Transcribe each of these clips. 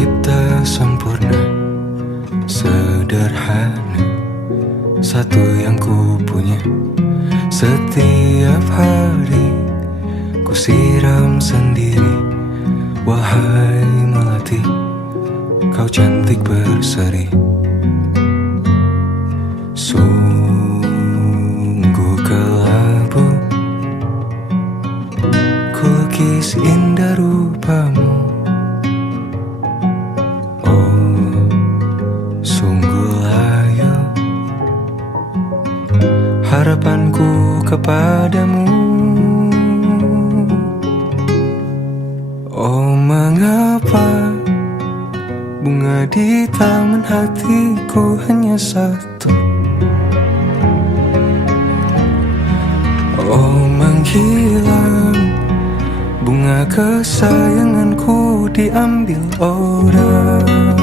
Tercipta sempurna, sederhana, satu yang ku punya. Setiap hari ku siram sendiri. Wahai melati, kau cantik berseri. Sungguh kelabu ku lukis indah rupamu. Oh, sungguh layu harapanku kepadamu. Oh, mengapa bunga di taman hatiku hanya satu? Oh, menghilang bunga kesayanganku diambil orang.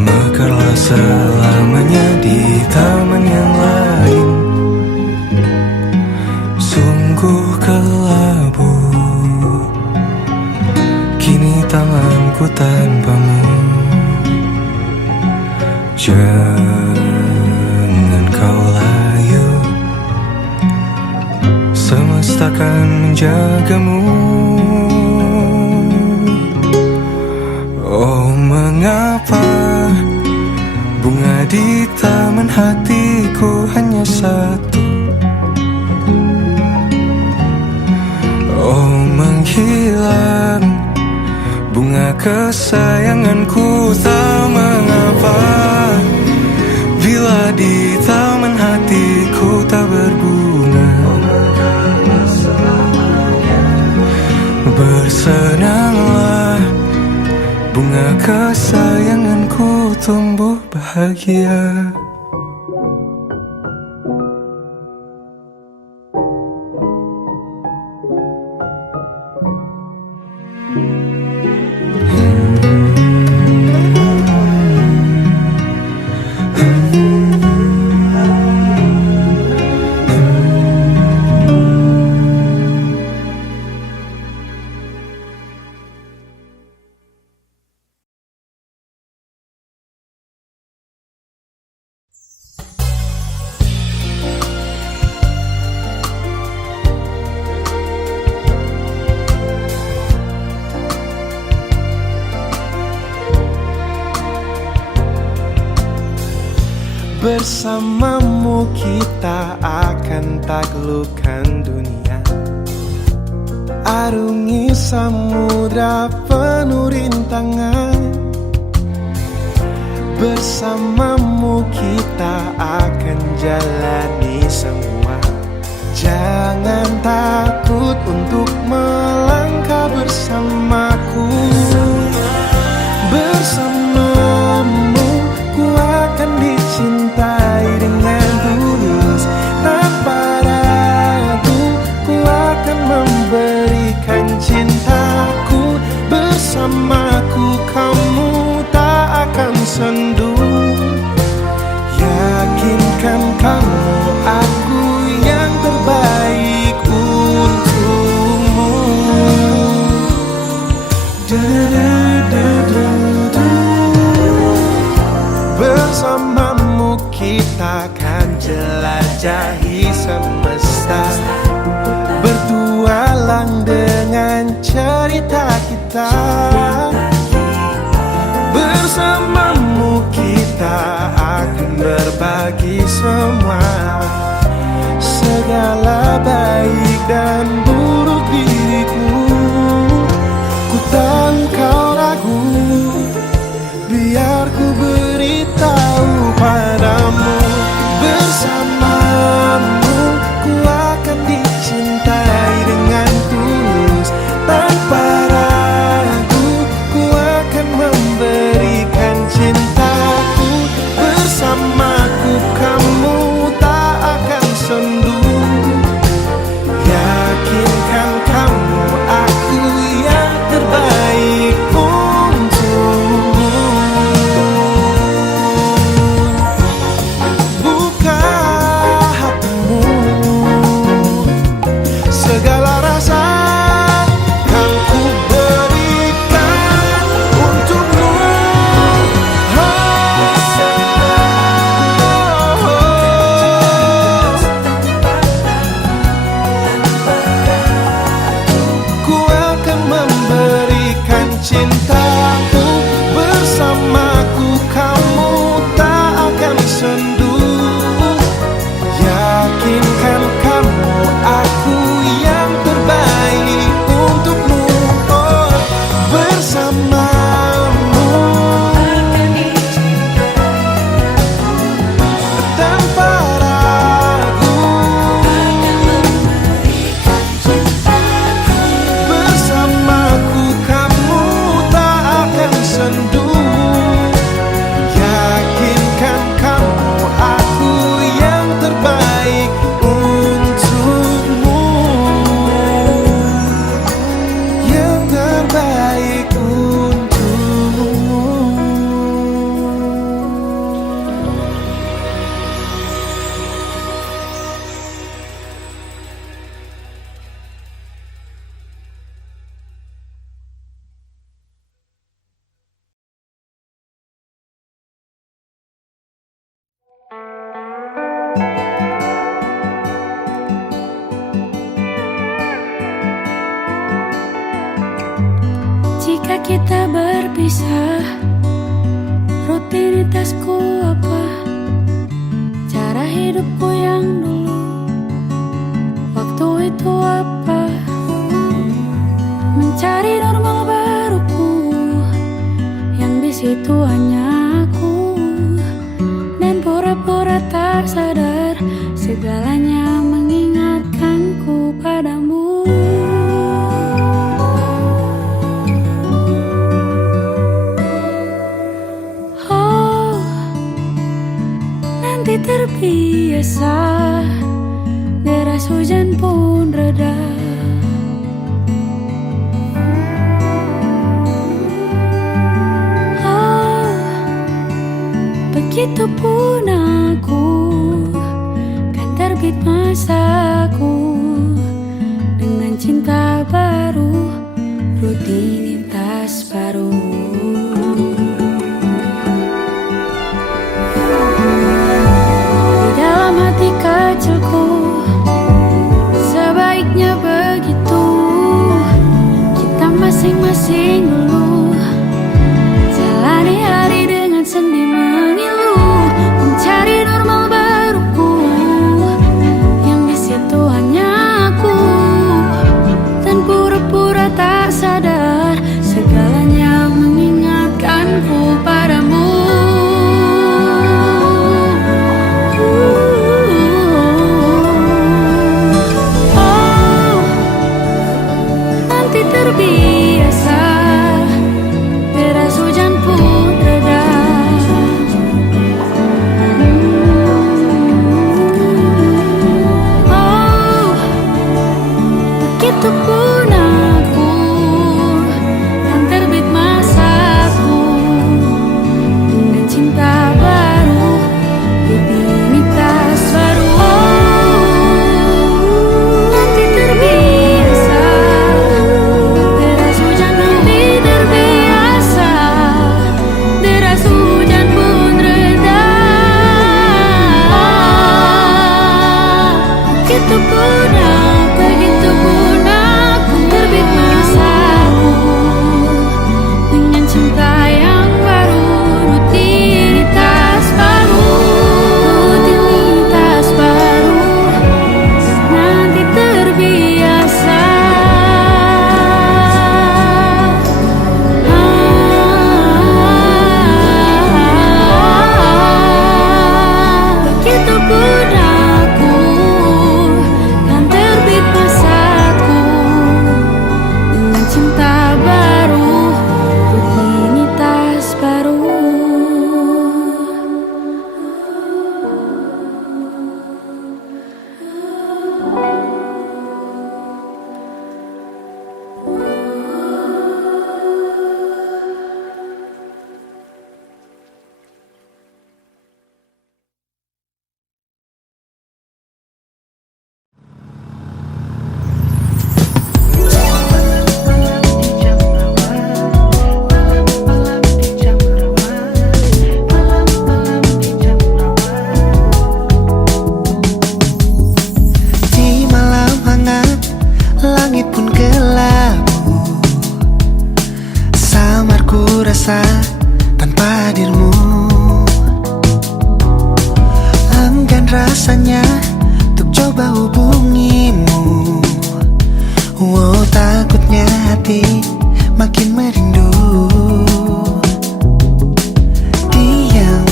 Mekarlah selamanya di taman yang lain. Sungguh kelabu kini tanganku tanpamu. Jangan kau layu, semesta akan menjagamu. Oh, mengapa bunga di taman hatiku hanya satu? Oh, menghilang bunga kesayanganku. Tak mengapa bila di taman hatiku tak berbunga. Bersenanglah bunga kesayanganku tumbuh bahagia. Bersamamu kita akan taklukkan dunia, arungi samudra penuh rintangan. Bersamamu kita akan jalani semua. Jangan takut untuk melangkah bersamaku. Bersamamu ku akan dicintai dengan tulus. Tanpa ragu ku akan memberikan cintaku. Bersamaku kamu tak akan sendu. Yakinkan kamu aku yang terbaik untukmu. Bersamamu kita akan jelajahi semesta, bertualang dengan cerita kita. Bersamamu kita akan berbagi semua, segala baik dan buruk diriku. Ku tahu kau ragu, biar ku beritahu padamu. Bersamamu ku akan dicintai dengan tulus. Tanpa ragu ku akan memberikan cintaku. Bersamaku kamu tak akan sendu. Yakinkan kamu aku yang terbaik untukmu. Bukan kita berpisah, rutinitasku apa, cara hidupku yang dulu, waktu itu apa, mencari normal baruku, yang di situ hanya aku, dan pura-pura tak sadar, segalanya mengingatkanku padamu. Nanti terbiasa, deras hujan pun reda. Oh, begitupun aku, kan terbit masaku, dengan cinta baru, rutinitas baru. Hati kecilku, sebaiknya begitu, kita masing-masing dulu, jalani hari dengan sendi mengilu, mencari normal baruku, yang di situ hanya aku, dan pura-pura tak sadar, segalanya mengingatkanku padamu. Terbiasa, deras hujan pun reda. Oh, begitupun aku, yang terbit masaku, dengan cinta baru, rutinitas baru. Nanti terbiasa, begitupun aku, terbit masaku, dengan cinta yang baru, rutinitas baru, rutinitas baru, nanti terbiasa. Begitupun aku, cinta baru, rutinitas baru. Tanpa hadirmu, enggan rasanya untuk coba hubungimu. Wow, takutnya hati makin merindu. Diam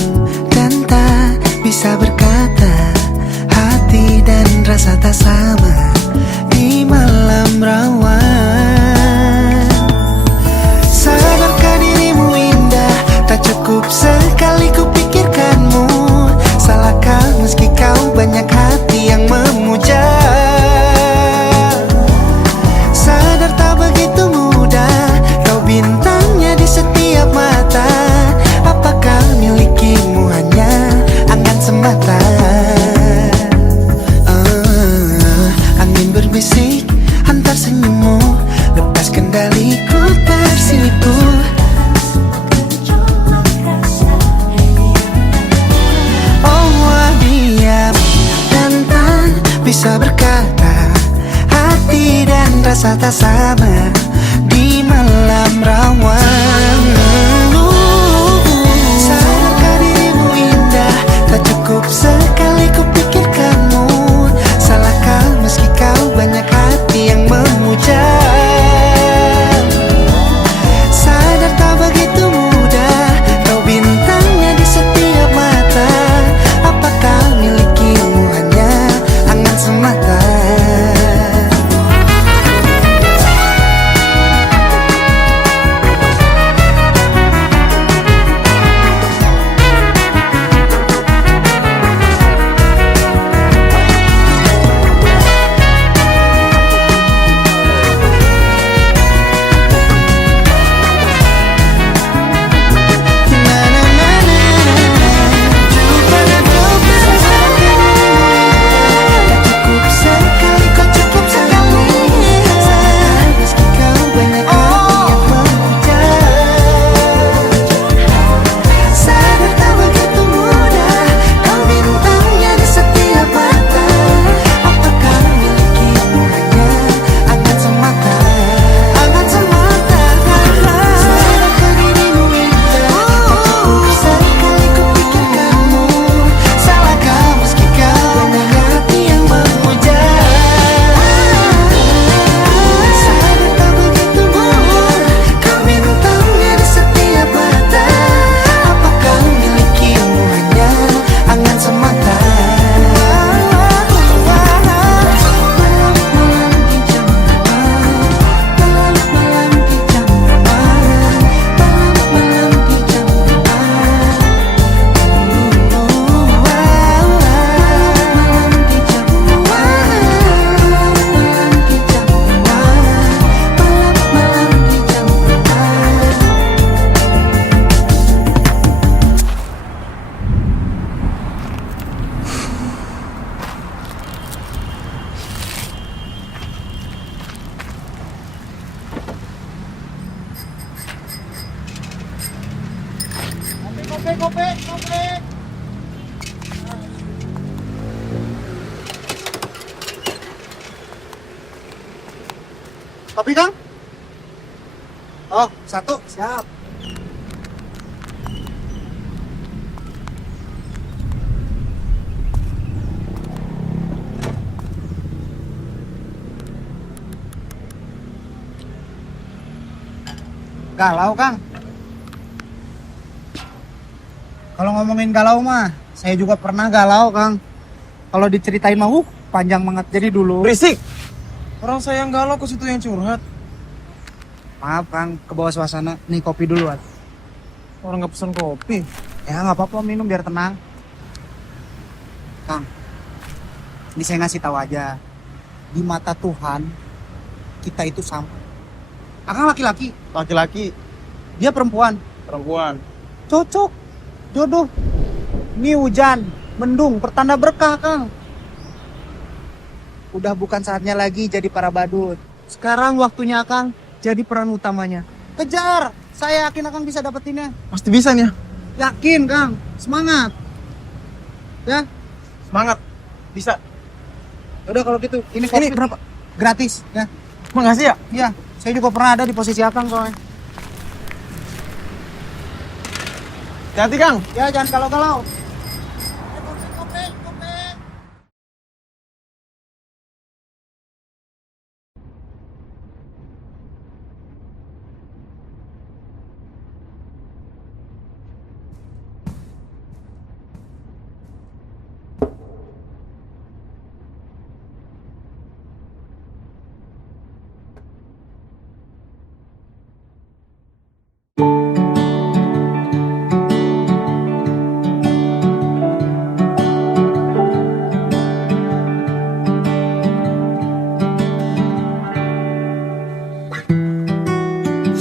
dan tak bisa berkata, hati dan rasa tak sama di malam rawan. Sadarkah dirimu indah, tak cukup sekali ku pikirkanmu. Salahkah meski kau banyak hati yang memuja? Sadar tak begitu mudah, kau bintangnya di setiap mata. Apakah milikimu hanya angan semata? Angin berbisik antar senyummu, lepas kendaliku tersilipku. Bisa berkata, hati dan rasa tak sama di malam rawan. Kopi, Kang? Oh, satu. Siap. Galau, Kang. Kalau ngomongin galau mah, saya juga pernah galau, Kang. Kalau diceritain mah, panjang banget. Jadi dulu. Berisik. Orang saya yang galau ke situ yang curhat. Maaf, Kang, ke bawah suasana. Nih kopi dulu, Orang nggak pesan kopi. Ya nggak apa-apa, minum biar tenang. Kang, ini saya ngasih tahu aja. Di mata Tuhan, kita itu sama. Akang laki-laki, Laki-laki, dia perempuan. perempuan. Cocok, jodoh. Ini hujan, mendung, pertanda berkah, Kang. Udah bukan saatnya lagi jadi para badut. Sekarang waktunya Akang jadi peran utamanya. Kejar, saya yakin Akang bisa dapetinnya. Pasti bisa nih ya. Yakin, Kang. Semangat. Ya, Semangat. Bisa. udah kalau gitu. Ini kopi berapa? gratis, ya. Makasih ya. Iya, saya juga pernah ada di posisi Akang soalnya. Hati-hati Kang. Ya, jangan galau-galau.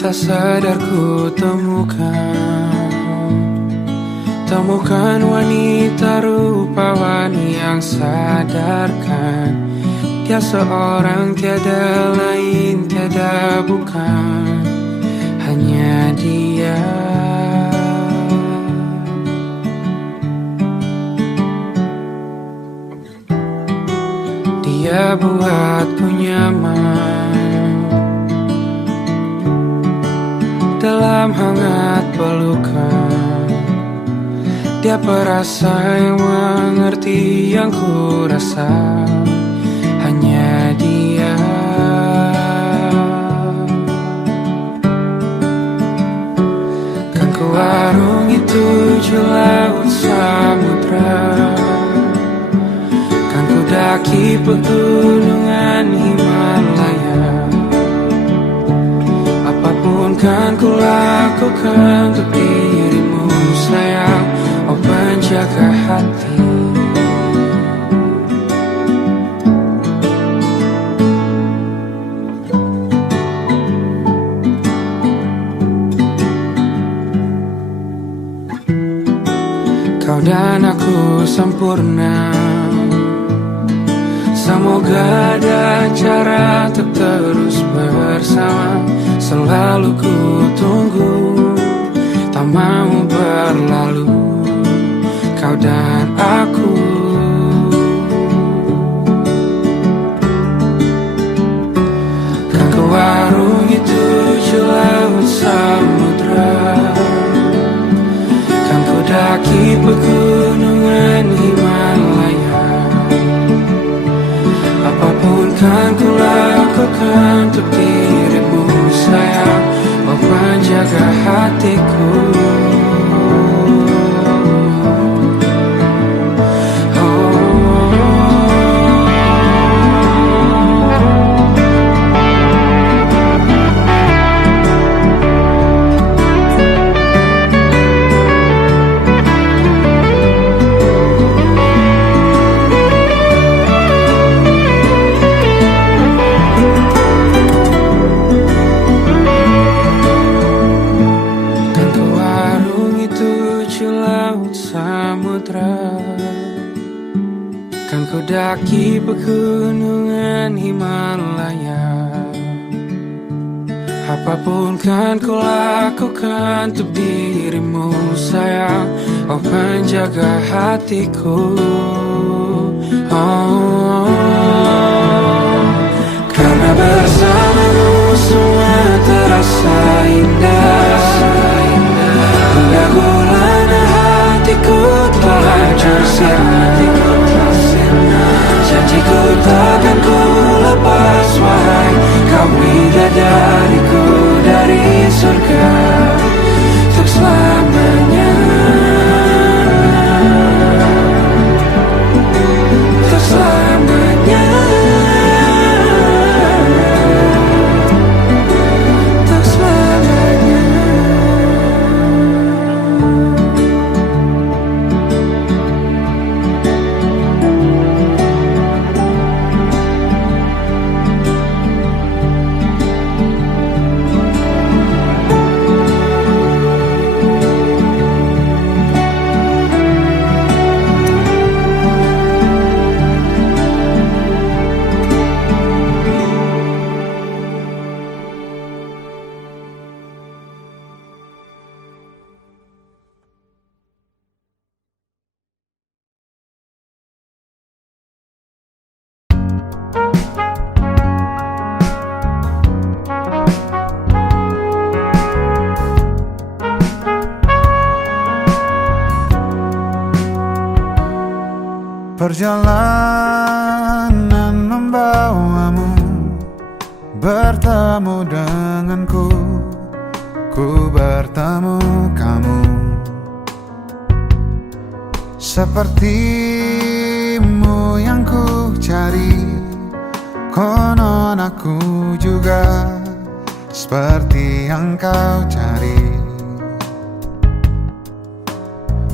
Tak sadar ku temukan wanita rupawani yang sadarkan dia seorang, tiada lain, tiada bukan, hanya dia. Dia buatku nyaman dalam hangat pelukan. Dia perasa yang mengerti yang ku rasa, hanya dia. Kan ku arungi tujuh laut samudra, kan ku daki pegunungan Himalaya. Apapun kan ku lakukan untuk dirimu sayang, oh penjaga hati. Kau dan aku sempurna, semoga ada cara untuk terus bersama. Selalu ku tunggu, tak mau berlalu, kau dan aku. Kan ku arungi tujuh laut samudra, kan ku daki pegunungan Himalaya. Apapun kan ku lakukan untuk dirimu sayang, oh penjaga hatiku. Kan ku daki pegunungan Himalaya. Apapun kan ku lakukan untuk dirimu sayang, oh penjaga hatiku. Oh, karena bersamamu Gundah gulana hatiku telah hancur sirna. Janjiku takkan ku lepas, wahai kau bidadariku dari surga untuk selamanya. Untuk selamanya. Untuk selamanya. Perjalanan membawamu bertemu denganku, ku bertemu kamu. Sepertimu yang ku cari, konon aku juga seperti yang kau cari.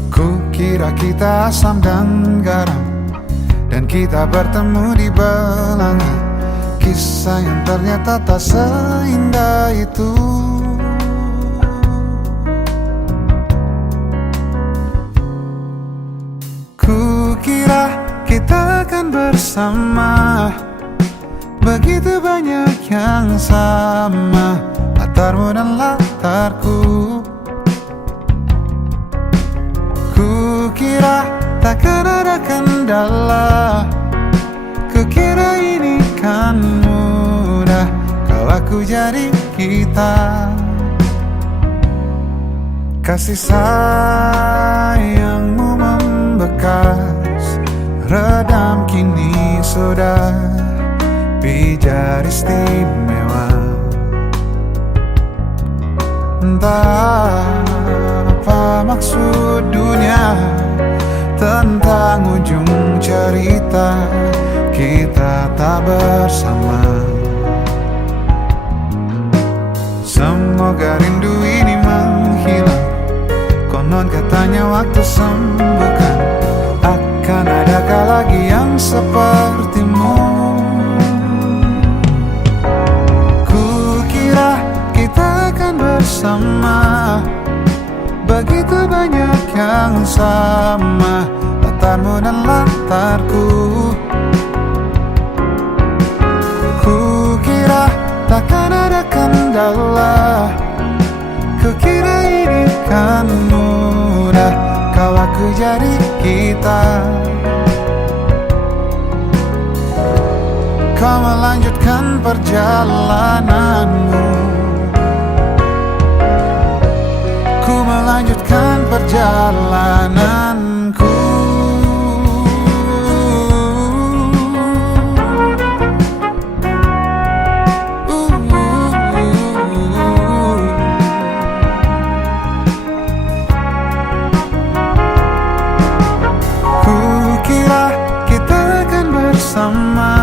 Ku kira kita asam dan garam, dan kita bertemu di belanga. Kisah yang ternyata tak seindah itu. Ku kira kita akan bersama, begitu banyak yang sama, latarmu dan latarku. Ku kira takkan ada kendala, kukira ini kan mudah kalau aku jadi kita. Kasih sayangmu membekas, redam kini sudah pijar istimewa. Entah apa maksud dunia tentang ujung cerita kita tak bersama. Semoga rindu ini menghilang, konon katanya waktu sembuhkan. Akan adakah lagi yang sepertimu? Kukira kita akan bersama, begitu banyak yang sama, latarmu dan latarku. Kukira takkan ada kendala, kukira ini kan mudah kalau aku jadi kita. Kau melanjutkan perjalananmu, ku melanjutkan perjalananku. Kukira kita akan bersama,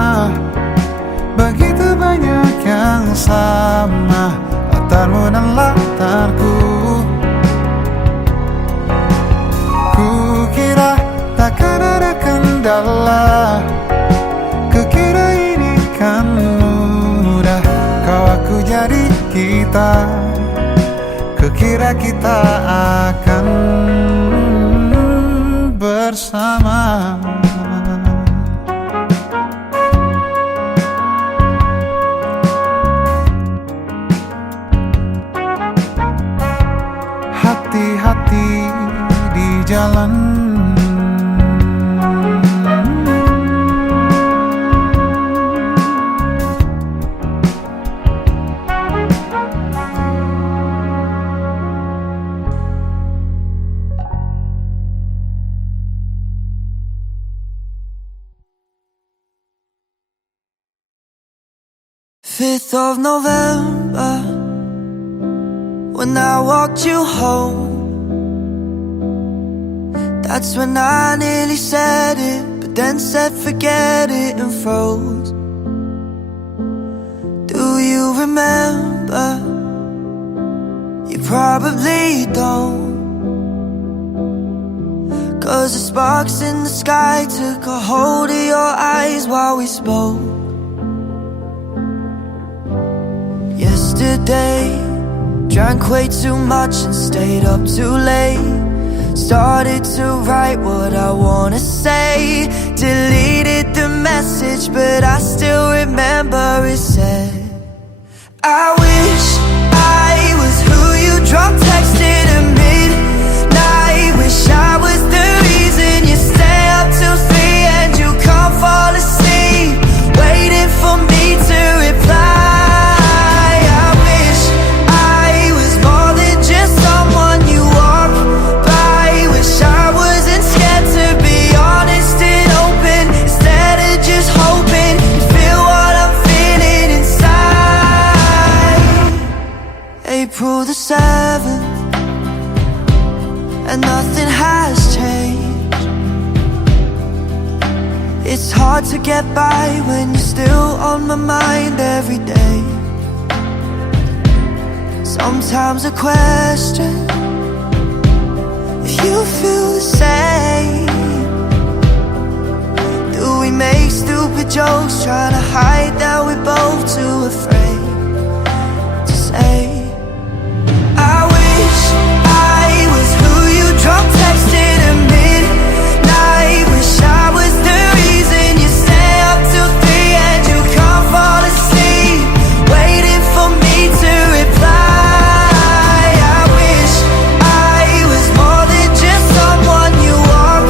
begitu banyak yang sama, latarmu dan latarku. Kukira takkan ada kendala, kukira ini kan mudah kau aku jadi kita. Kukira kita akan bersama. Hati-hati di jalan, 5th of November, when I walked you home, that's when I nearly said it, but then said forget it and froze. Do you remember? You probably don't, 'cause the sparks in the sky took a hold of your eyes while we spoke. Yesterday, drank way too much and stayed up too late. Started to write what I wanna say, deleted the message, but I still remember it said, I wish I was who you drunk texted at midnight. Wish I was the reason you stay up till 3 and you can't fall asleep, waiting for me to reply. I wish I was more than just someone you walk by. Wish I wasn't scared to be honest and open, instead of just hoping you feel what I'm feeling inside. April the 7th, and nothing has changed. It's hard to get by when you're still on my mind every day. Sometimes I question if you feel the same. Do we make stupid jokes trying to hide that we're both too afraid to say? I wish I was who you drunk texted at midnight. Wish I was the reason you stay up till 3 and you can't fall asleep, waiting for me to reply. I wish I was more than just someone you walk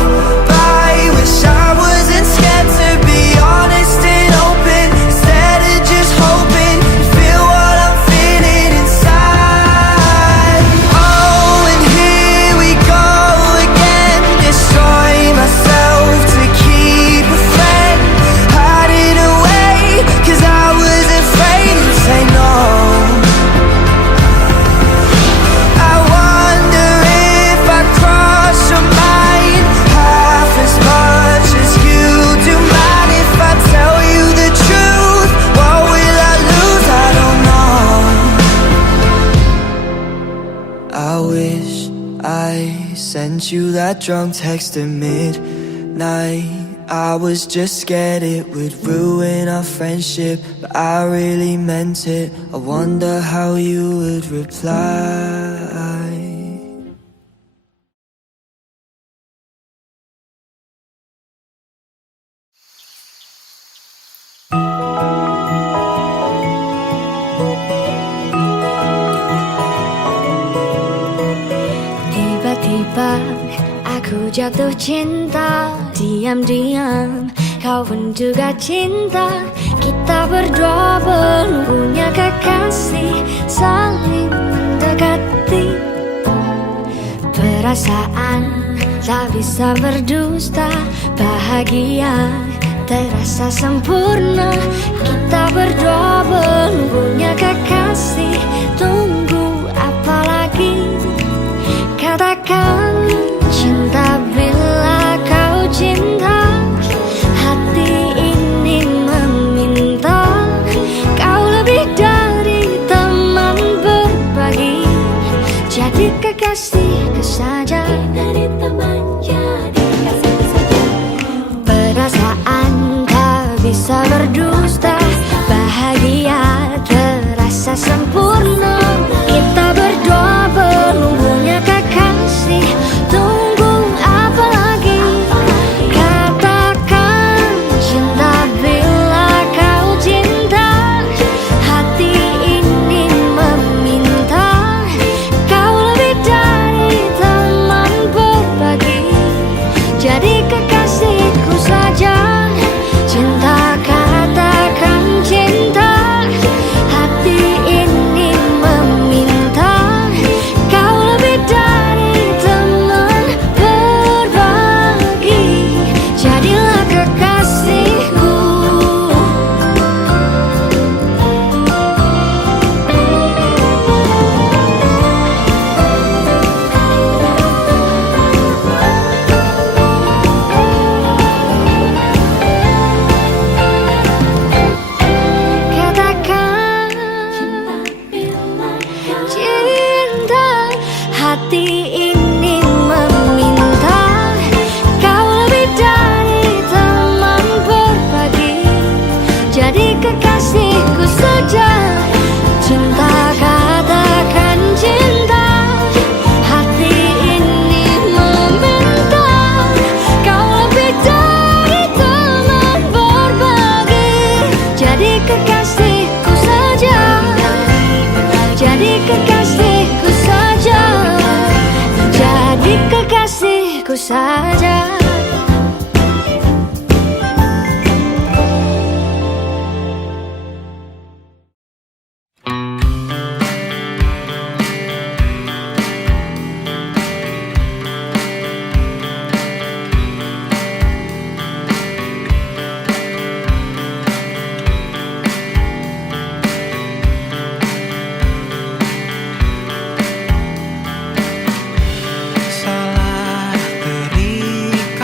by. Wish I wasn't scared to be honest and open, instead of just hoping you feel what I'm feeling inside. Oh, and here we go again, destroy myself to keep a friend. Hide it away, 'cause I was afraid to say no. I wonder if I cross your mind half as much as you do mine. If I tell you the truth, what will I lose? I don't know. I wish I sent you that drunk text at midnight. I was just scared it would ruin our friendship, but I really meant it. I wonder how you would reply. Tiba-tiba aku jatuh cinta, diam-diam kau pun juga cinta. Kita berdua belum punya kekasih, saling mendekati. Perasaan tak bisa berdusta, bahagia terasa sempurna. Kita berdua belum punya kekasih, tunggu apa lagi? Katakan cinta bila kau cinta. Hati ini meminta, kau lebih dari teman berbagi. Jadi kekasihku saja, dari teman jadi kekasihku saja. Perasaan tak bisa berdusta, bahagia terasa sempurna. Kita berdua belum punya kekasih, tunggu saja. Salah terikat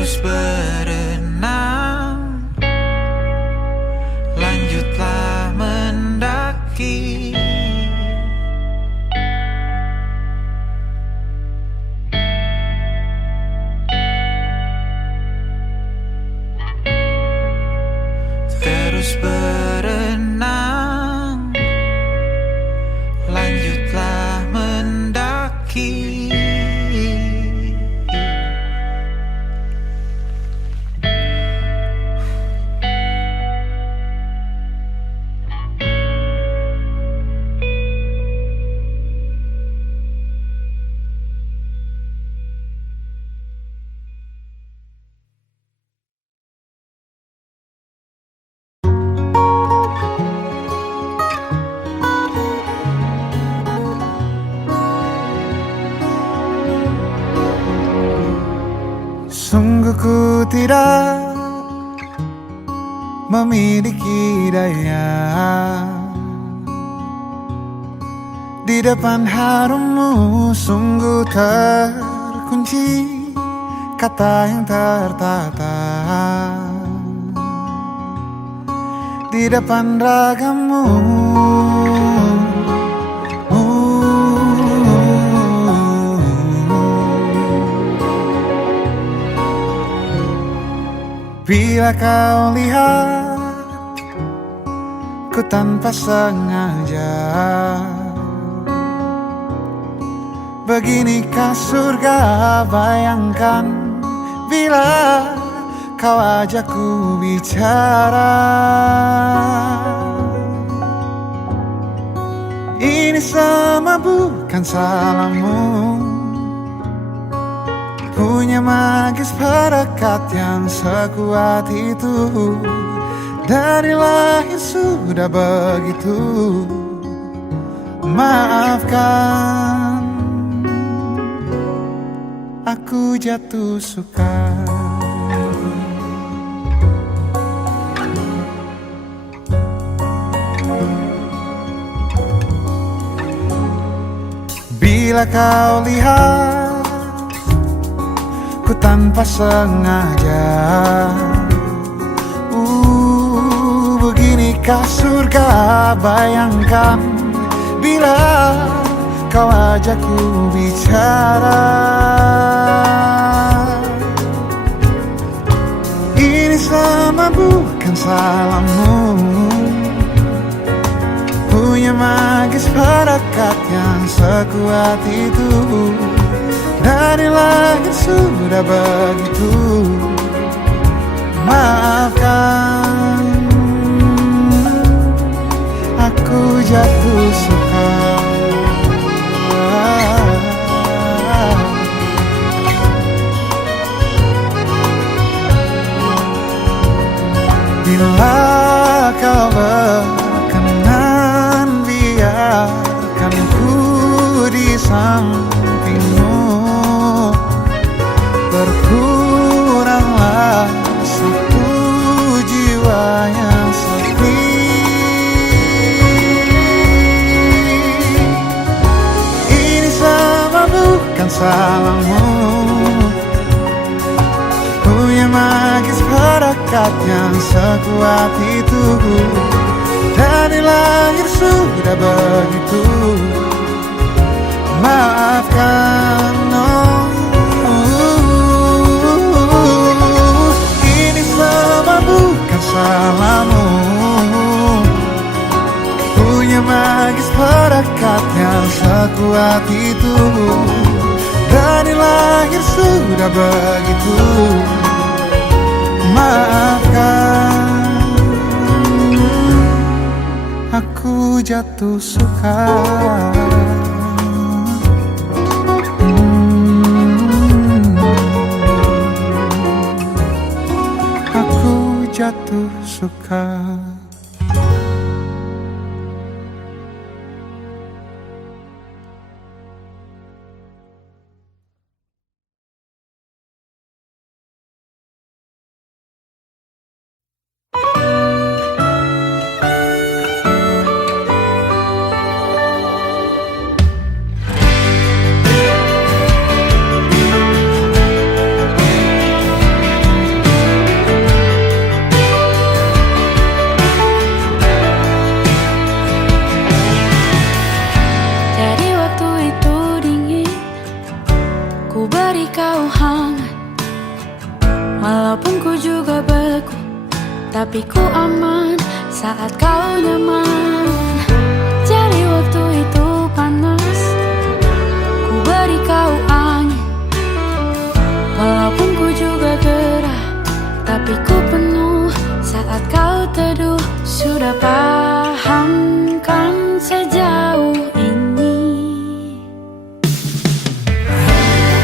terus berenang, lanjutlah mendaki. Terus berenang, lanjutlah mendaki. Sungguh ku tidak memiliki daya di depan harummu, sungguh terkunci kata yang tertata di depan ragamu. Bila kau lihat ku tanpa sengaja, beginikah surga? Bayangkan bila kau ajakku bicara. Ini semua bukan salahmu, punya magis perekat yang sekuat itu. Dari lahir sudah begitu. Maafkan, aku jatuh suka. Bila kau lihat ku tanpa sengaja, beginikah surga? Bayangkan bila kau ajakku bicara. Ini sama bukan salahmu, punya magis perekat yang sekuat itu. Dari lahir sudah begitu. Maafkan, aku jatuh suka. Bila kau berkenan, biarkan ku di sampingmu. Berkuranglah satu jiwa yang sepi. Ini sama bukan salahmu, punya magis perekat yang sekuat itu. Dari lahir sudah begitu. Maafkan, ini semua bukan salahmu, punya magis perekat yang sekuat itu. Dari lahir sudah begitu. Maafkan, aku jatuh suka. Aku jatuh suka. Walaupun ku juga beku, tapi ku aman saat kau nyaman. Jadi waktu itu panas, ku beri kau angin. Walaupun ku juga gerah, tapi ku penuh saat kau teduh. Sudah paham kan sejauh ini?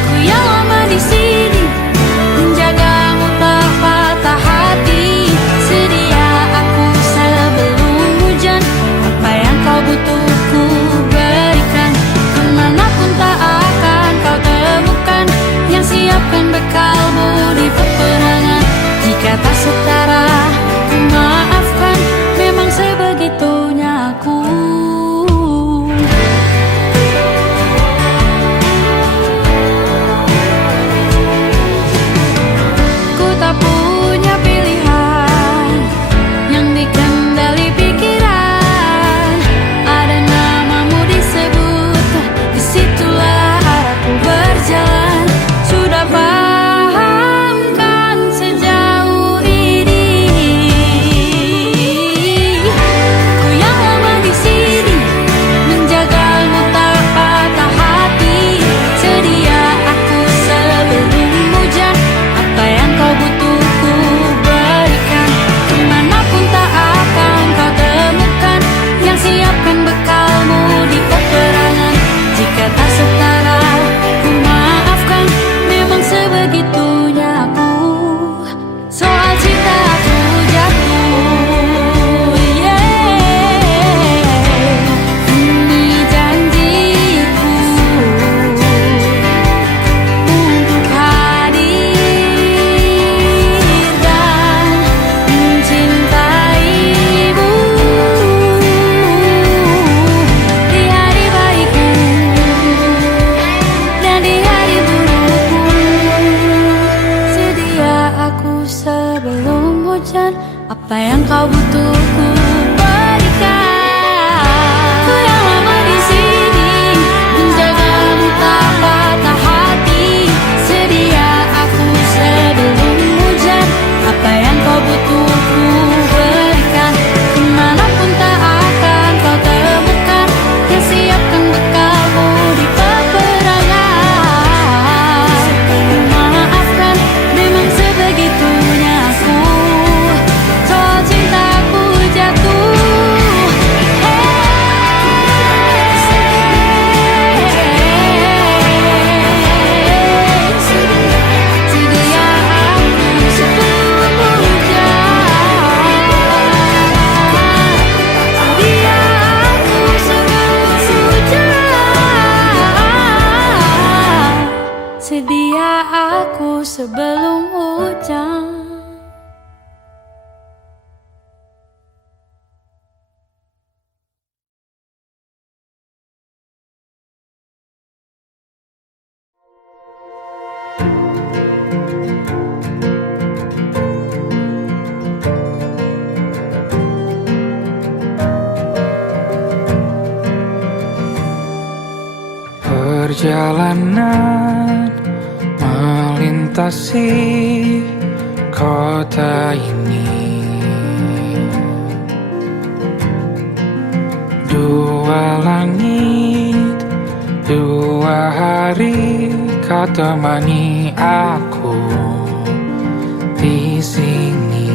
Ku yang lama di sini menjagamu tak patah hati. Sedia aku sebelum hujan, apa yang kau butuh ku berikan. Kemanapun tak akan kau temukan yang siapkan bekalmu di peperangan. Jika tak setara, ku maafkan, memang sebegitunya aku. Ku tak punya pilihan yang dikendali pikiran. Ada namamu disebut, disitulah arahku berjalan. Sudah paham kan sejauh ini? Ku yang lama di sini menjagamu tak patah hati. Sedia aku sebelum hujan, apa yang kau butuh ku berikan. Kemanapun tak akan kau temukan yang siapkan bekalmu di peperangan. Jika tak setara, ku maafkan, memang sebegitunya aku. Soal cinta aku jatuh, ini janjiku untuk hadir dan mencintaimu di hari baikku dan di hari burukku. Sedia aku sebelum hujan, apa yang kau butuh ku berikan. Ku yang lama di sini menjagamu tak patah hati. Sedia aku sebelum hujan, apa yang kau butuh ku berikan. Kemanapun tak akan kau temukan yang siapkan bekalmu di peperangan. Maafkan, memang sebegitunya aku. Soal cintaku jatuh, sedia aku sebelum hujan. Sedia aku sebelum hujan. Sedia aku sebelum hujan. Perjalanan melintasi kota ini, dua langit, dua hari kau temani aku di sini.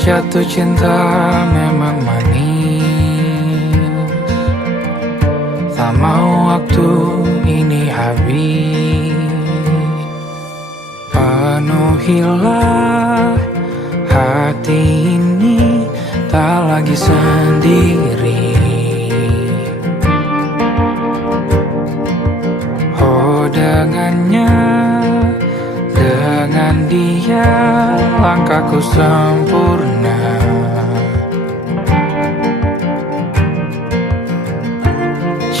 Jatuh cinta memang manis, tak mau waktu ini habis. Penuhilah hati ini, tak lagi sendiri. Oh dengannya, dengan dia langkahku sempurna.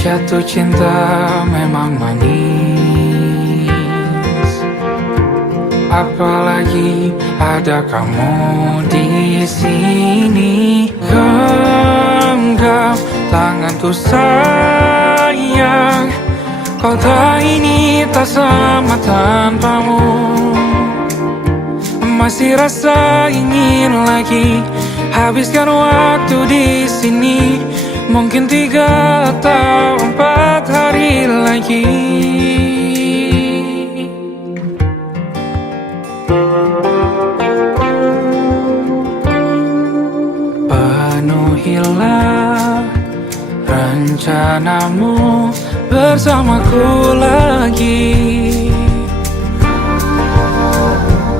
Jatuh cinta memang manis, apalagi ada kamu di sini. Genggam tanganku sayang, kota ini tak sama tanpamu. Masih rasa ingin lagi habiskan waktu di sini. Mungkin 3 atau 4 hari lagi. Penuhilah rencanamu bersamaku lagi.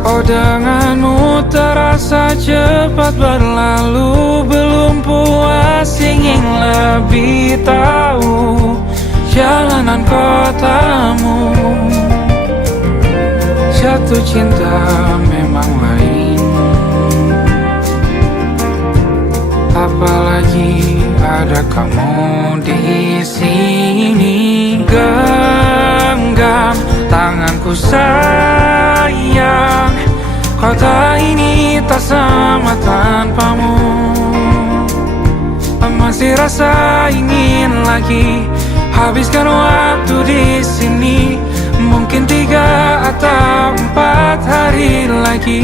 Oh, denganmu terasa cepat berlalu. Belum puas ingin lebih tahu jalanan kotamu. Jatuh cinta memang lain, apalagi ada kamu di sini. Genggam tanganku sayang, kota ini tak sama tanpamu. Masih rasa ingin lagi habiskan waktu di sini. Mungkin 3 atau 4 hari lagi.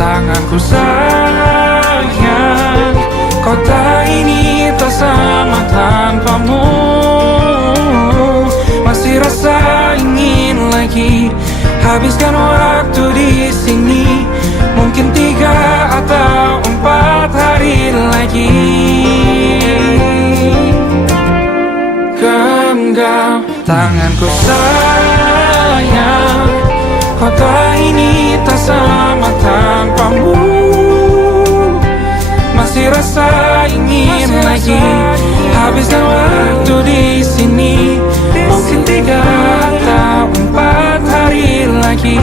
Tanganku sayang, kota ini tak sama tanpamu. Masih rasa ingin lagi habiskan waktu di sini. Mungkin 3 atau 4 hari lagi. Genggam tanganku sayang, kota ini tak sama tanpamu. Masih rasa ingin lagi habiskan waktu di sini. Mungkin 3 atau 4 hari lagi.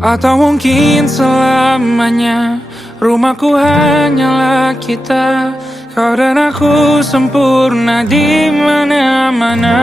Atau mungkin selamanya. Rumahku hanyalah kita, kau dan aku sempurna di mana-mana.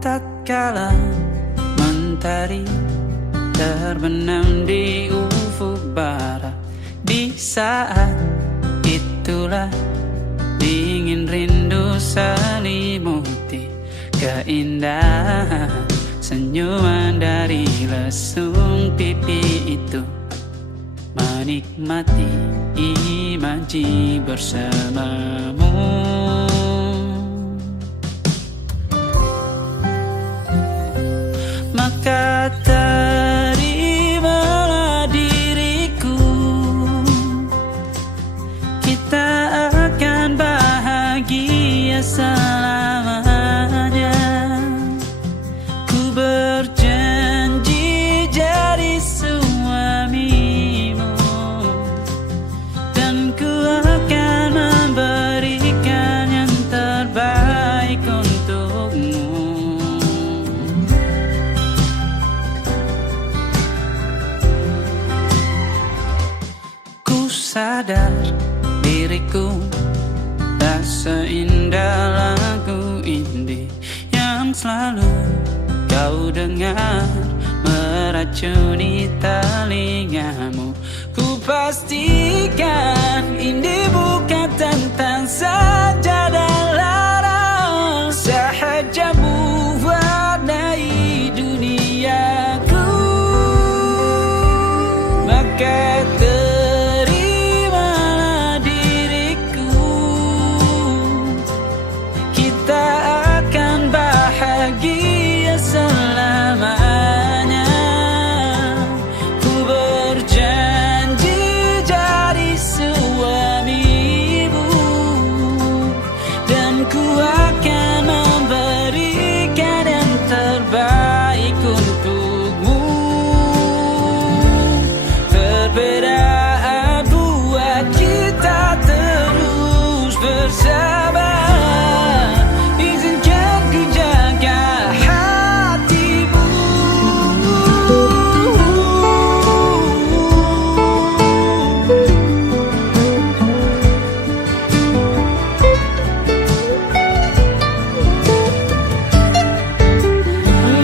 Tatkala mentari terbenam di ufuk barat, di saat itulah dingin rindu selimuti keindahan senyuman dari lesung pipi itu. Menikmati imaji bersamamu. Maka terimalah diriku, kita akan bahagia selamanya. Ku berjanji jadi suamimu, dan ku akan memberikan yang terbaik untukmu. Sadar diriku tak seindah lagu indie yang selalu kau dengar meracuni telingamu. Ku pastikan indie bukan tentang sajadah larang, sahaja mewarnai duniaku. Maka kita akan ku akan memberikan yang terbaik untukmu. Perbedaan buat kita terus bersama. Izinkan ku jaga hatimu.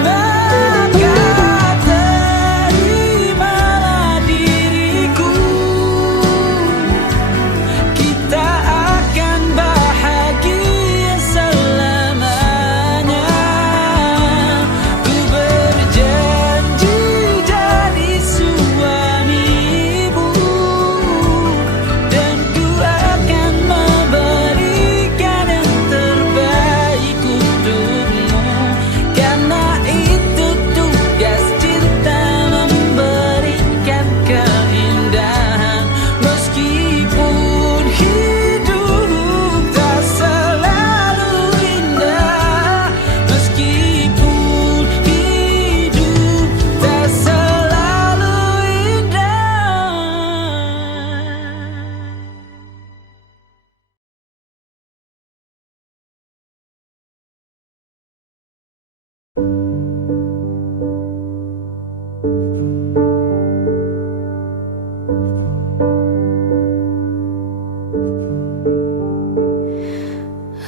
Maka terimalah diriku, kita akan bahagia selamanya. Ku berjanji jadi suamimu, dan ku akan memberikan yang terbaik untukmu. Karena itu tugas cinta, memberikan keindahan. Meskipun hidup tak selalu indah, meskipun hidup tak selalu indah.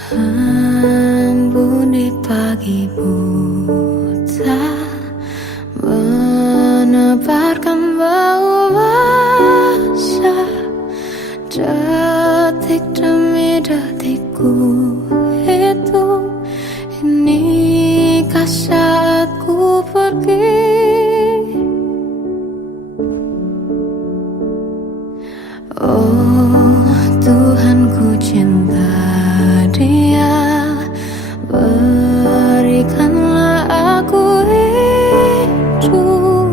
Embun di pagi buta menebarkan bau basah. Detik demi detik ku hitung, inikah saat ku pergi? Oh Tuhan, ku cinta dia, berikanlah aku hidup.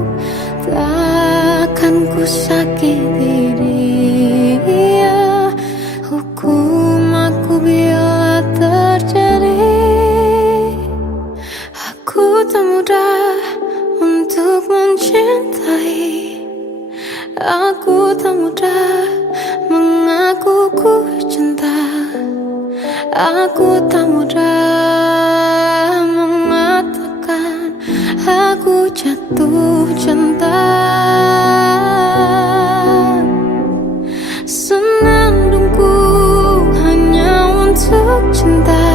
Takkan ku sakiti dia, hukum aku bila terjadi. Aku tak mudah untuk mencintai, aku tak mudah mengaku ku cinta, aku tak mudah mengatakan aku jatuh cinta. Senandungku hanya untuk cinta,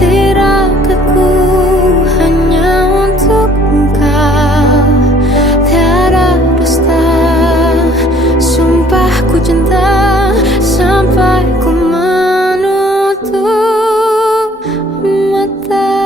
tirakatku hanya untuk engkau. Tiada dusta, sumpah ku cinta sampai ku menutup mata.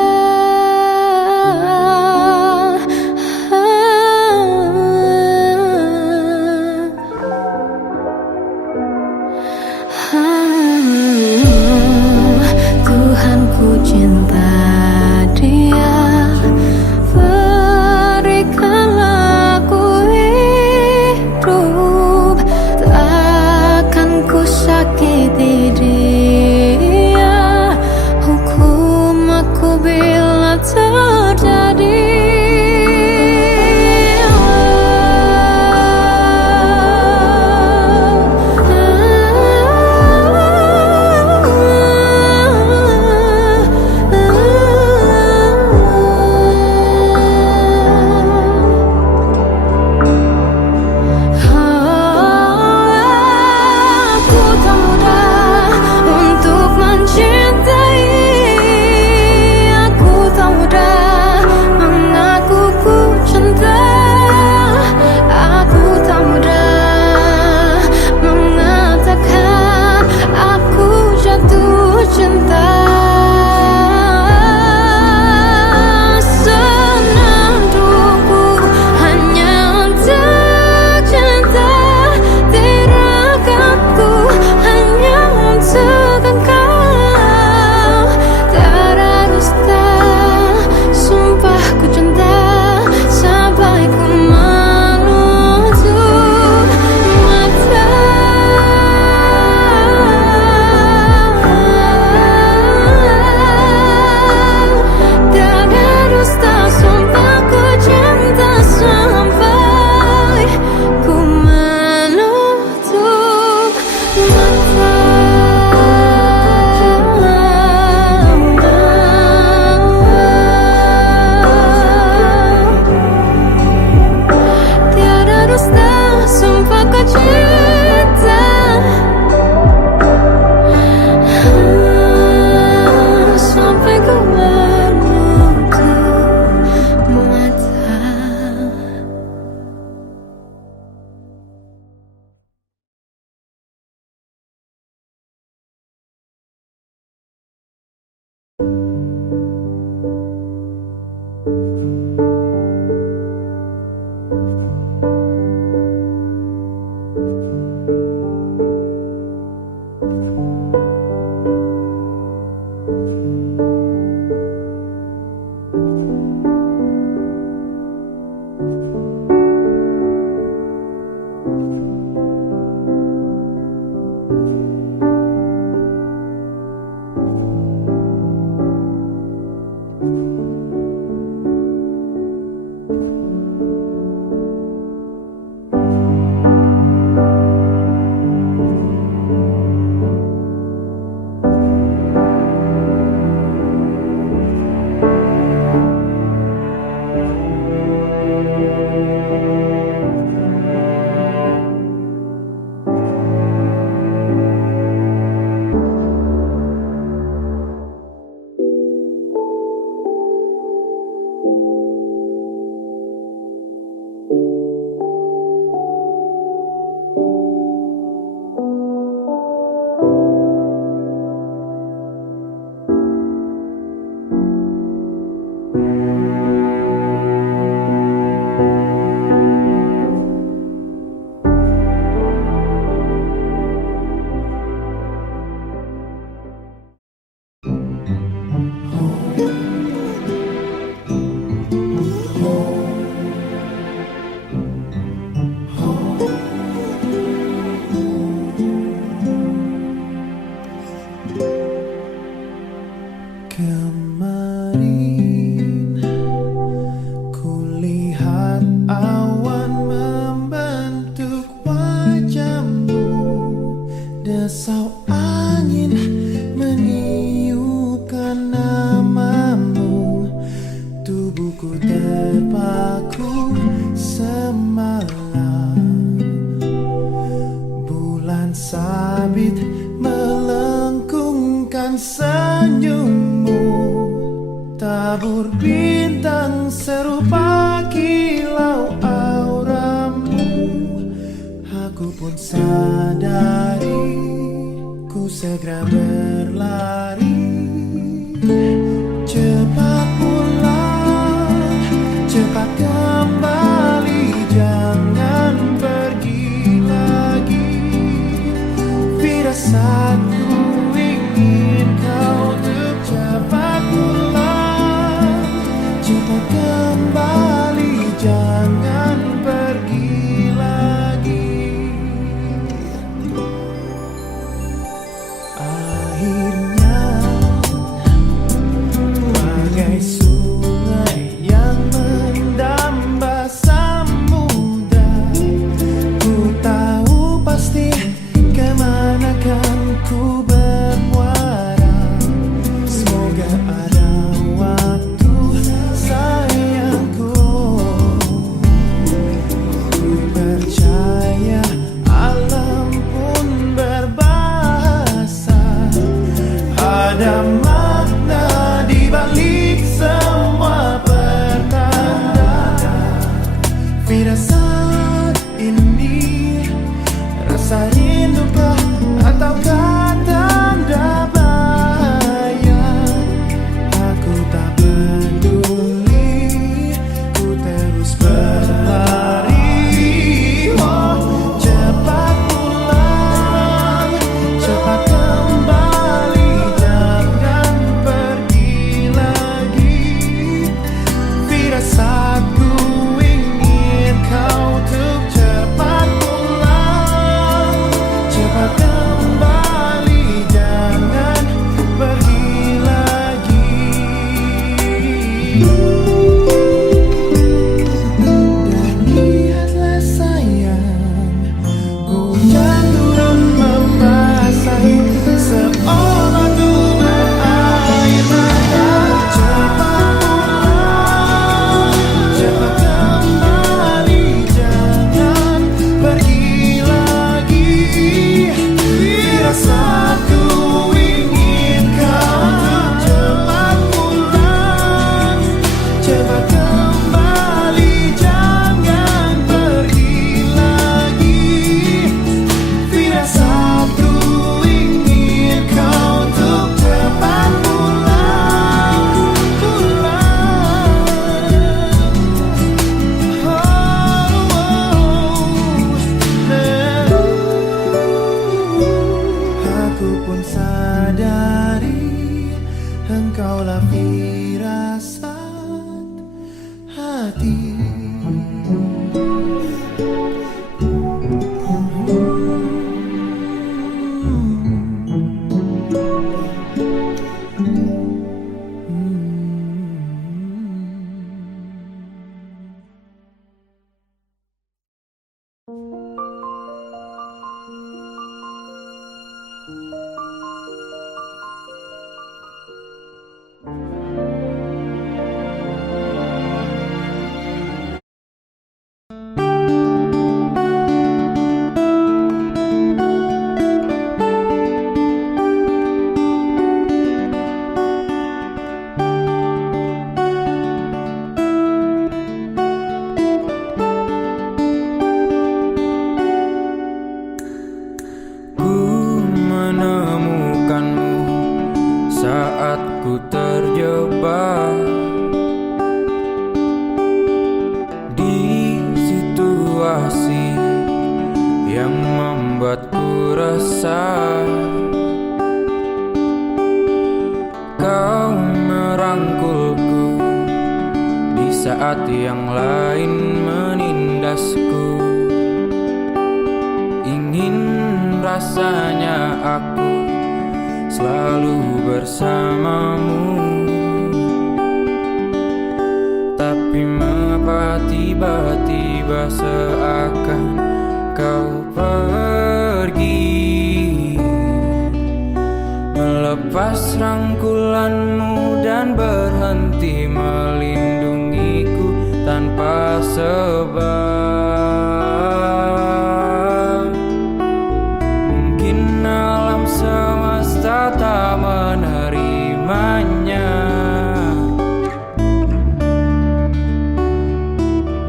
Kemarin kulihat awan membentuk wajahmu, desau angin meniupkan namamu, tubuhku terpaku semalam. Bulan sabit melengkungkan senyummu, tabur bintang serupa kilau auramu. Aku pun sadari, ku segera berlari. Cepat pulang, cepat kembali, jangan pergi lagi. Firasatku ingin kau untuk cepat pulang, cepat kembali, jangan pergi lagi. Akhirnya bagai sungai yang mendamba samudra, ku tahu pasti kemana kan ku bermuara. Semoga ada waktu sayangku, ku percaya alam pun berbahasa. Ada makna di balik semua pertanda. Firasat ini, rasa rindukah ataukah tanda bahaya? Aku tak peduli, ku terus berlari. Oh, cepat pulang, cepat kembali, jangan pergi lagi. Firasatku ingin kau untuk cepat pulang, cepat kembali, jangan pergi lagi. Dan lihatlah sayang, hujan turun membasahi seolah tubuh air mata. Cepat pulang, cepat kembali, jangan pergi lagi. Firasatku ingin kau untuk cepat pulang, cepat kembali, jangan pergi lagi. Firasatku ingin kau untuk cepat pulang, Aku pun sadari engkaulah firasat hati. Ku menemukanmu saat ku terjebak di situasi yang membuatku resah. Kau merangkulku di saat yang lain menindasku. Ingin rasanya aku selalu bersamamu. Tapi mengapa tiba-tiba seakan kau pergi, melepas rangkulanmu dan berhenti melindungiku tanpa sebab. Mungkin alam semesta tak menerimanya,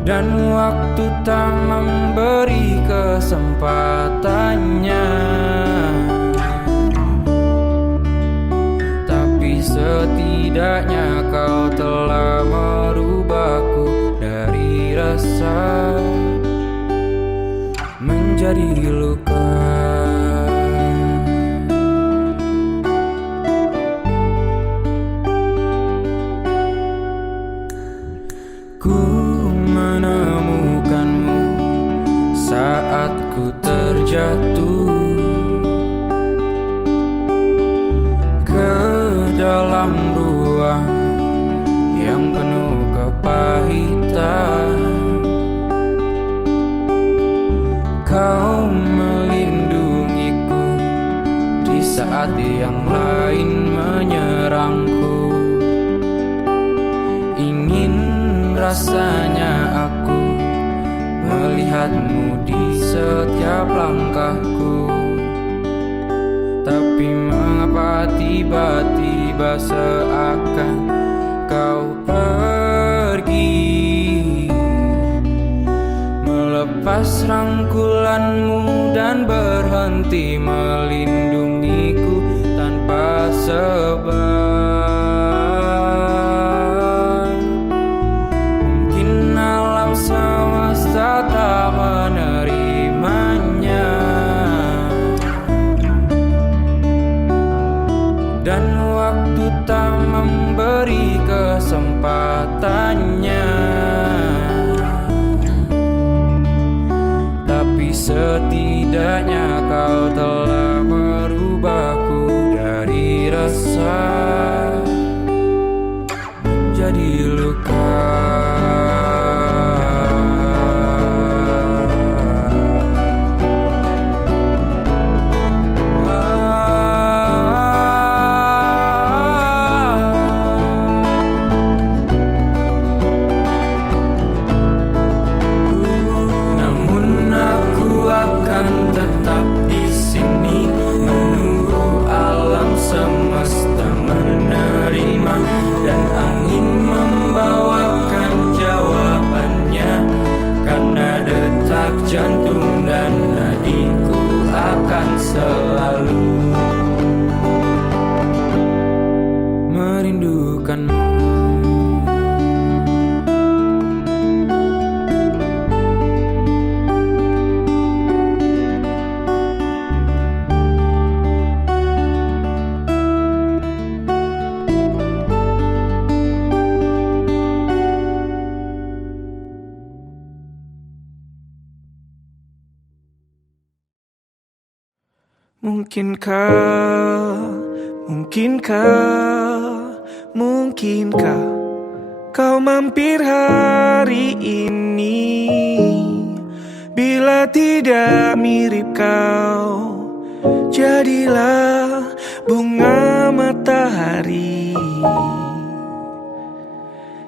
dan waktu tak memberi kesempatannya. Tapi setidaknya kau telah merubahku dari resah menjadi luka. Ku menemukanmu saat ku terjatuh ke dalam ruang yang penuh kepahitan. Kau melindungiku di saat yang lain menyerangku. Ingin rasanya aku melihatmu di setiap langkahku. Tapi mengapa tiba-tiba seakan kau pergi, melepas rangkulanmu dan berhenti melindungiku tanpa sebab. Mungkin alam semesta tak menerimanya, dan waktu tak memberi kesempatannya. Tapi setidaknya kau telah merubahku dari resah menjadi luka. Jantung dan nadiku akan selalu merindukanmu. Mungkinkah kau mampir hari ini? Bila tidak mirip kau, jadilah bunga matahari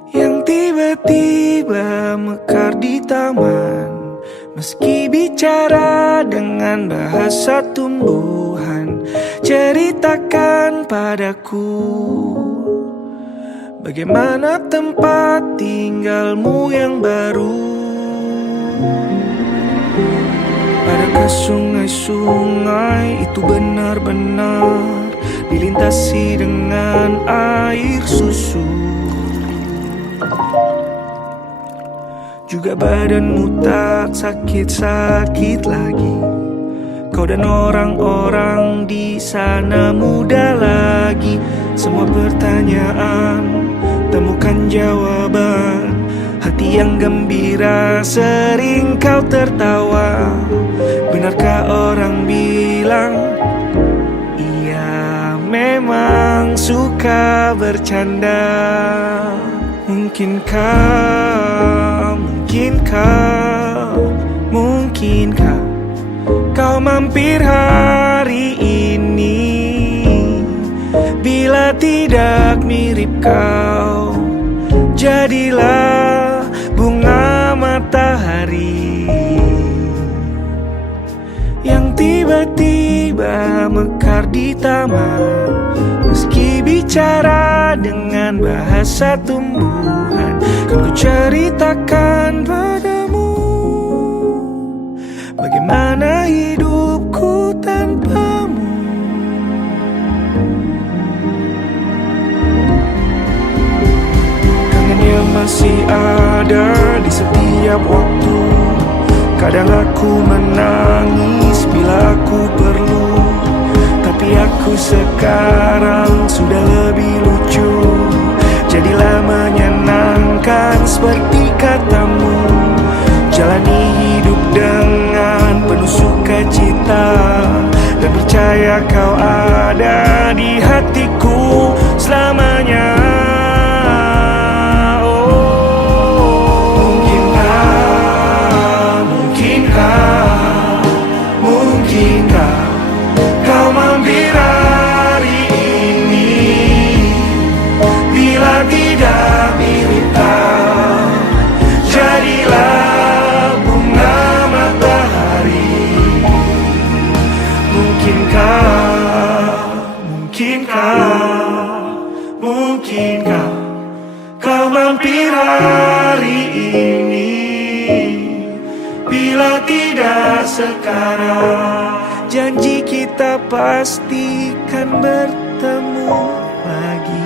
yang tiba-tiba mekar di taman. Meski bicara dengan bahasa tumbuhan, ceritakan padaku bagaimana tempat tinggalmu yang baru. Adakah sungai-sungai itu benar-benar dilintasi dengan air susu? Juga badanmu tak sakit-sakit lagi. Kau dan orang-orang di sana muda lagi. Semua pertanyaan temukan jawaban. Hati yang gembira sering kau tertawa. Benarkah orang bilang ia suka bercanda. Mungkinkah, mungkinkah kau mampir hari ini? Bila tidak mirip kau, jadilah bunga matahari yang tiba-tiba mekar di taman. Meski bicara dengan bahasa tumbuhan, kan ku ceritakan padamu bagaimana hidupku tanpamu. Kangennya masih ada di setiap waktu. Kadang aku menangis bila aku perlu, tapi aku sekarang sudah lebih lucu. Jadilah menyenangkan seperti katamu. Jalani hidup dengan penuh sukacita, dan percaya kau ada di hatiku selamanya. Mungkinkah kau mampir hari ini? Bila tidak mirip kau, jadilah bunga matahari. Mungkinkah kau mampir hari ini? Bila tidak sekarang, janji kita pastikan bertemu lagi.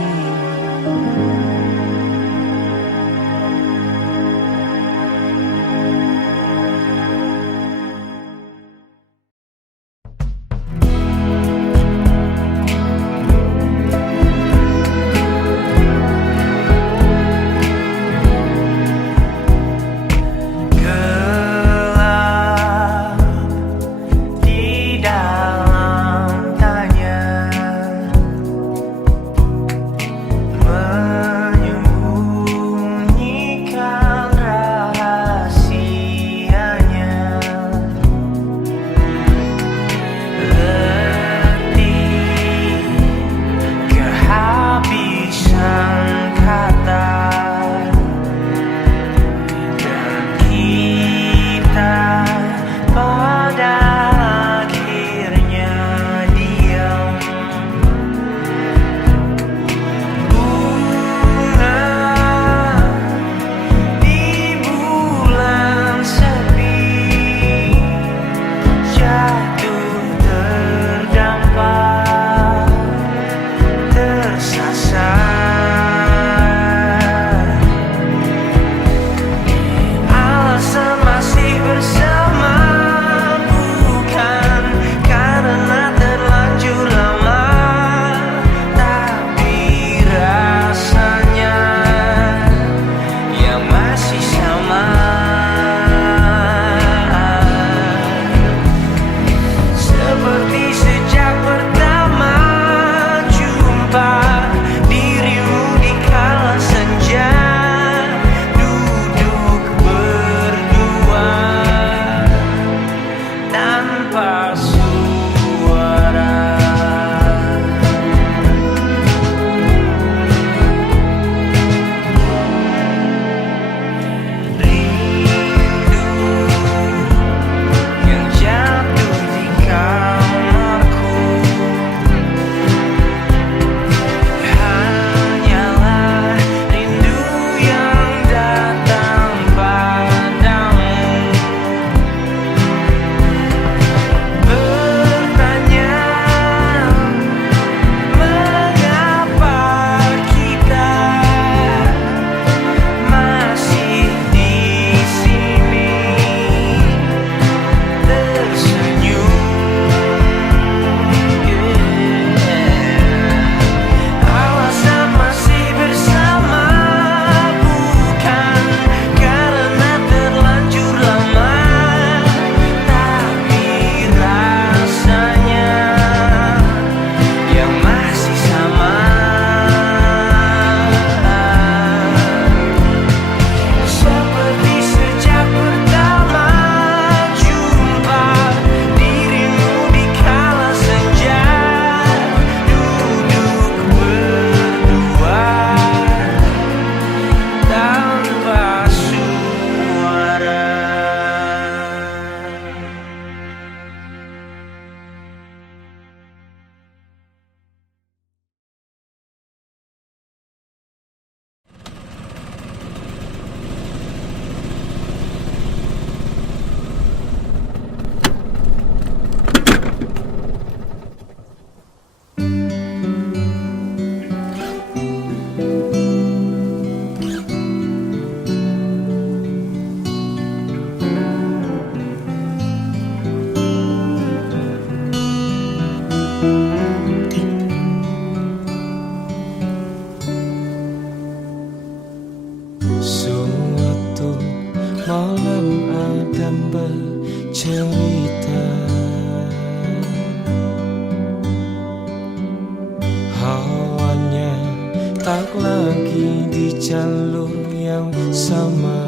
tak lagi di jalur yang sama.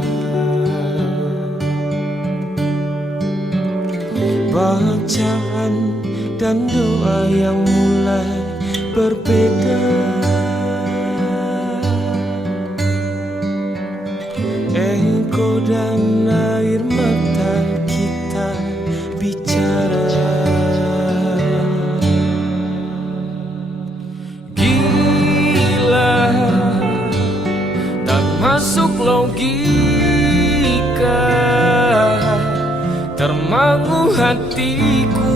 Bacaan dan doa yang mulai berbeda. Engkau dan air mata kita bicara. Gila, tak masuk logika, termangu hatiku.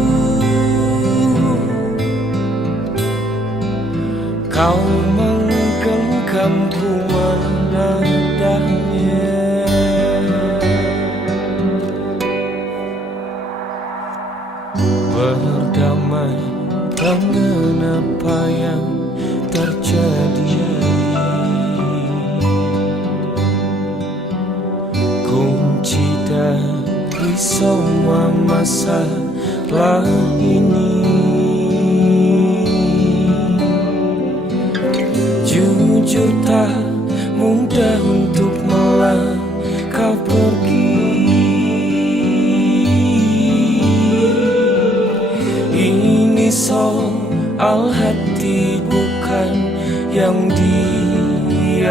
Kau menggenggamku menadahnya. Berdamai dengan apa yang terjadi. Kunci dari semua masalah ini, jujur tak mudah untuk melangkah pergi. Ini soal hati bukan yang diyakini.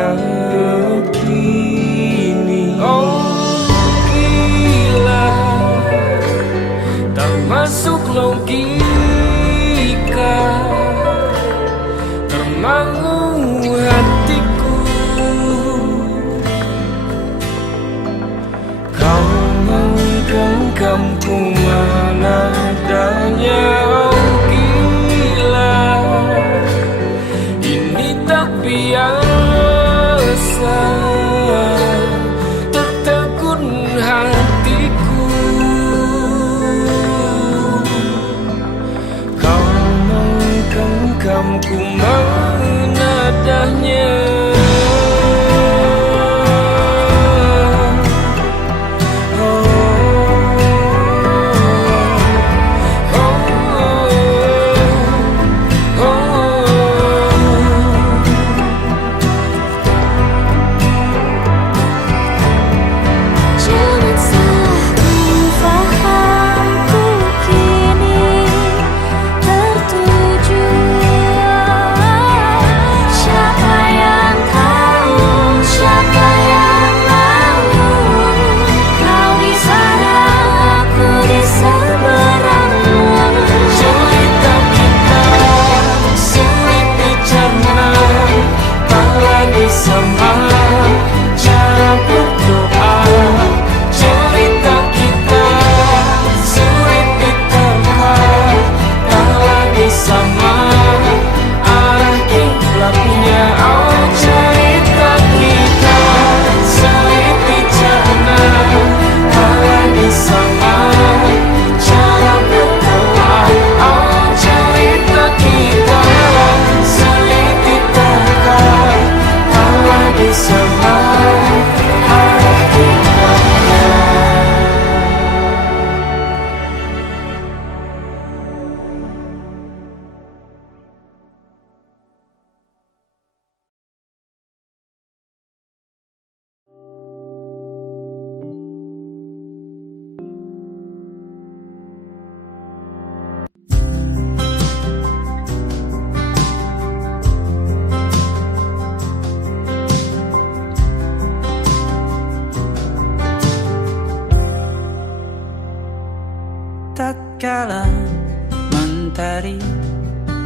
Oh gila, tak masuk logika, termangu hatiku. Kau menggenggamku menadanya. Oh gila, ini tak biasa, tertegun hatiku. Kau menggenggamku menadahnya. Tatkala mentari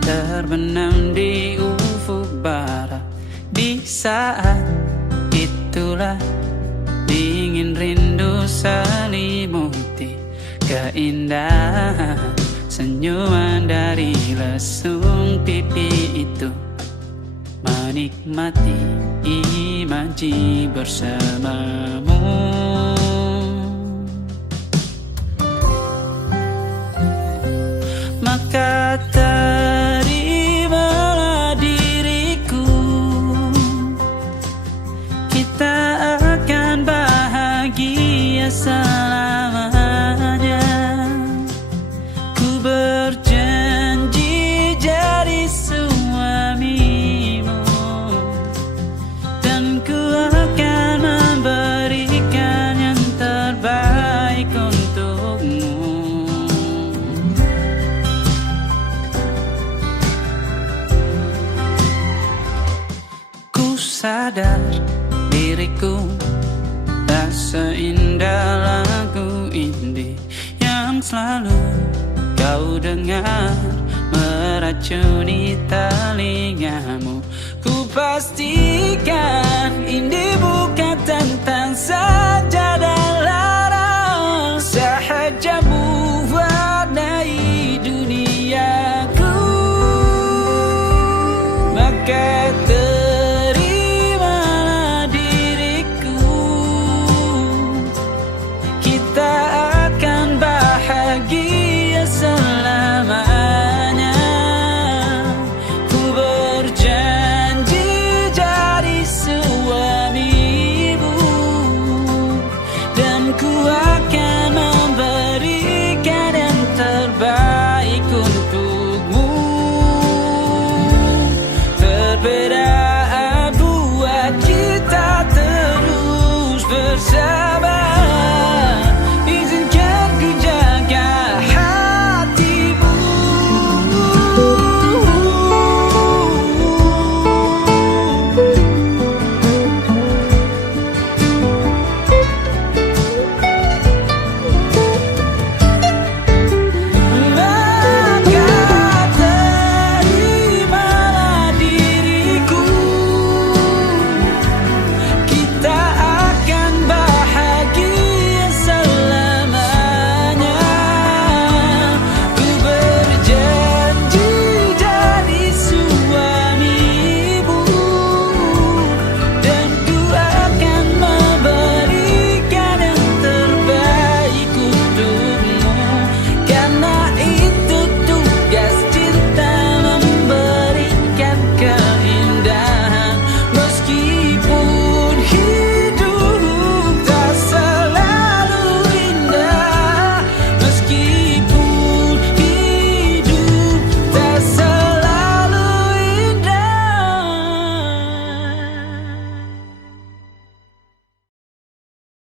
terbenam di ufuk barat, di saat itulah dingin rindu selimuti keindahan senyuman dari lesung pipi itu. Menikmati imaji bersamamu. Maka terimalah diriku, kita akan bahagia selamanya. Ku berjanji jadi suamimu. sadar diriku tak seindah lagu indie yang selalu kau dengar meracuni telingamu. Ku pastikan indie bukan tentang